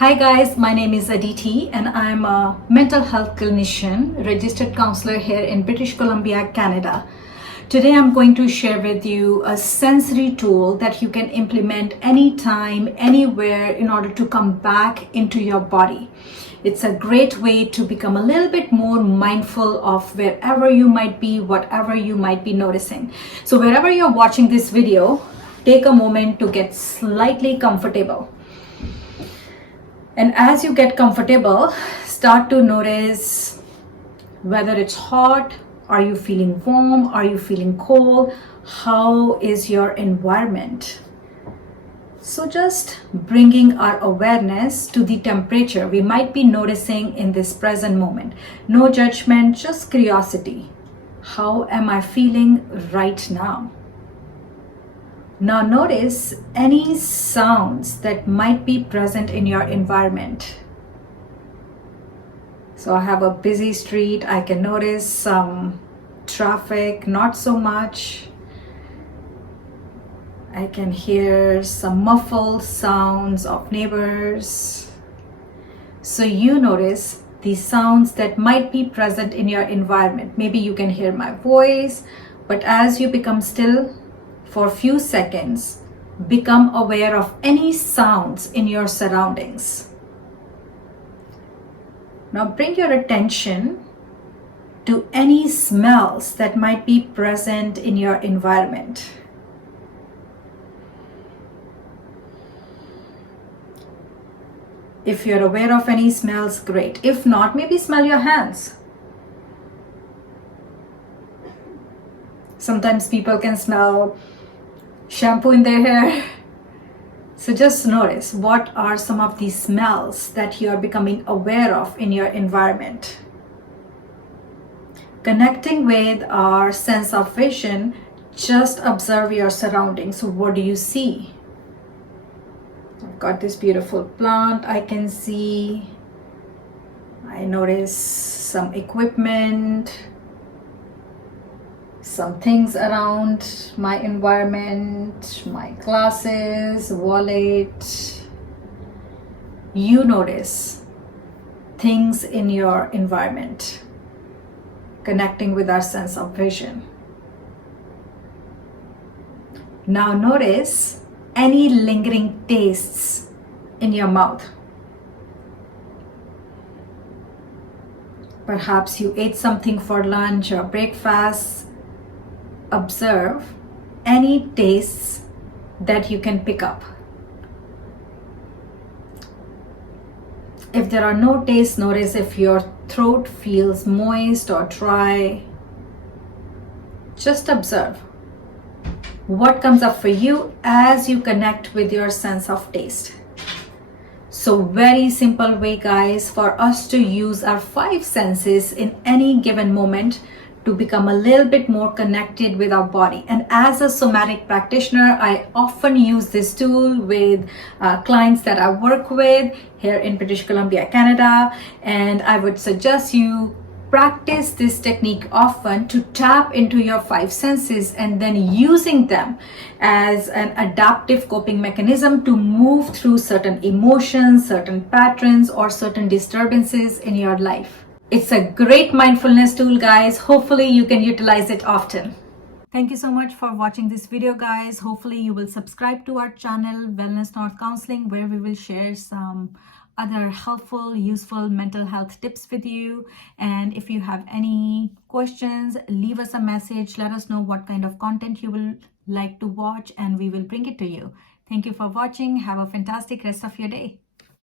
Hi guys, my name is Aditi and I'm a mental health clinician, registered counselor here in British Columbia, Canada. Today I'm going to share with you a sensory tool that you can implement anytime, anywhere in order to come back into your body. It's a great way to become a little bit more mindful of wherever you might be, whatever you might be noticing. So wherever you're watching this video, take a moment to get slightly comfortable. And as you get comfortable, start to notice whether it's hot, are you feeling warm, are you feeling cold, how is your environment? So just bringing our awareness to the temperature we might be noticing in this present moment. No judgment, just curiosity. How am I feeling right now? Now notice any sounds that might be present in your environment. So I have a busy street, I can notice some traffic, not so much. I can hear some muffled sounds of neighbors. So you notice the sounds that might be present in your environment. Maybe you can hear my voice, but as you become still, for a few seconds, become aware of any sounds in your surroundings. Now bring your attention to any smells that might be present in your environment. If you're aware of any smells, great. If not, maybe smell your hands. Sometimes people can smell shampoo in their hair. So just notice what are some of these smells that you are becoming aware of in your environment. Connecting with our sense of vision, just observe your surroundings. So what do you see? I've got this beautiful plant I can see. I notice some equipment, some things around my environment, my glasses, wallet. You notice things in your environment, connecting with our sense of vision. Now notice any lingering tastes in your mouth. Perhaps you ate something for lunch or breakfast. Observe any tastes that you can pick up. If there are no tastes, notice if your throat feels moist or dry. Just observe what comes up for you as you connect with your sense of taste. So very simple way, guys, for us to use our 5 senses in any given moment to become a little bit more connected with our body. And as a somatic practitioner, I often use this tool with clients that I work with here in British Columbia, Canada. And I would suggest you practice this technique often to tap into your 5 senses and then using them as an adaptive coping mechanism to move through certain emotions, certain patterns, or certain disturbances in your life. It's a great mindfulness tool, guys. Hopefully you can utilize it often. Thank you so much for watching this video, guys. Hopefully you will subscribe to our channel, Wellness North Counselling, where we will share some other helpful, useful mental health tips with you. And if you have any questions, leave us a message. Let us know what kind of content you will like to watch and we will bring it to you. Thank you for watching. Have a fantastic rest of your day.